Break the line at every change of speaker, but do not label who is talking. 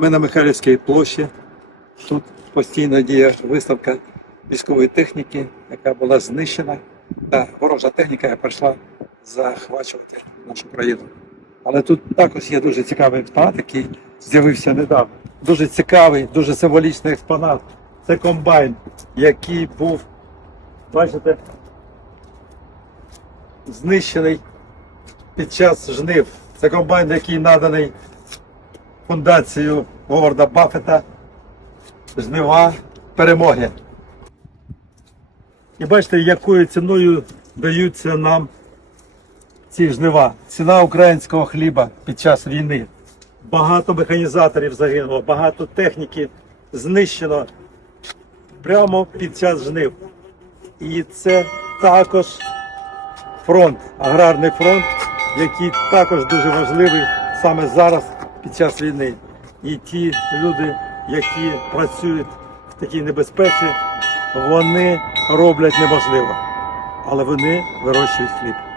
Ми на Михайлівській площі. Тут постійно діє виставка військової техніки, яка була знищена. Та ворожа техніка яка прийшла захвачувати нашу країну. Але тут також є дуже цікавий експонат, який з'явився недавно. Дуже цікавий, дуже символічний експонат. Це комбайн, який був, бачите, знищений під час жнив. Це комбайн, який наданий фундацією Говарда Баффета жнива перемоги. І бачите, якою ціною даються нам ці жнива. Ціна українського хліба під час війни. Багато механізаторів загинуло, багато техніки знищено прямо під час жнив. І це також фронт, аграрний фронт, який також дуже важливий саме зараз під час війни. І ті люди, які працюють в такій небезпеці, вони роблять неможливе, але вони вирощують хліб.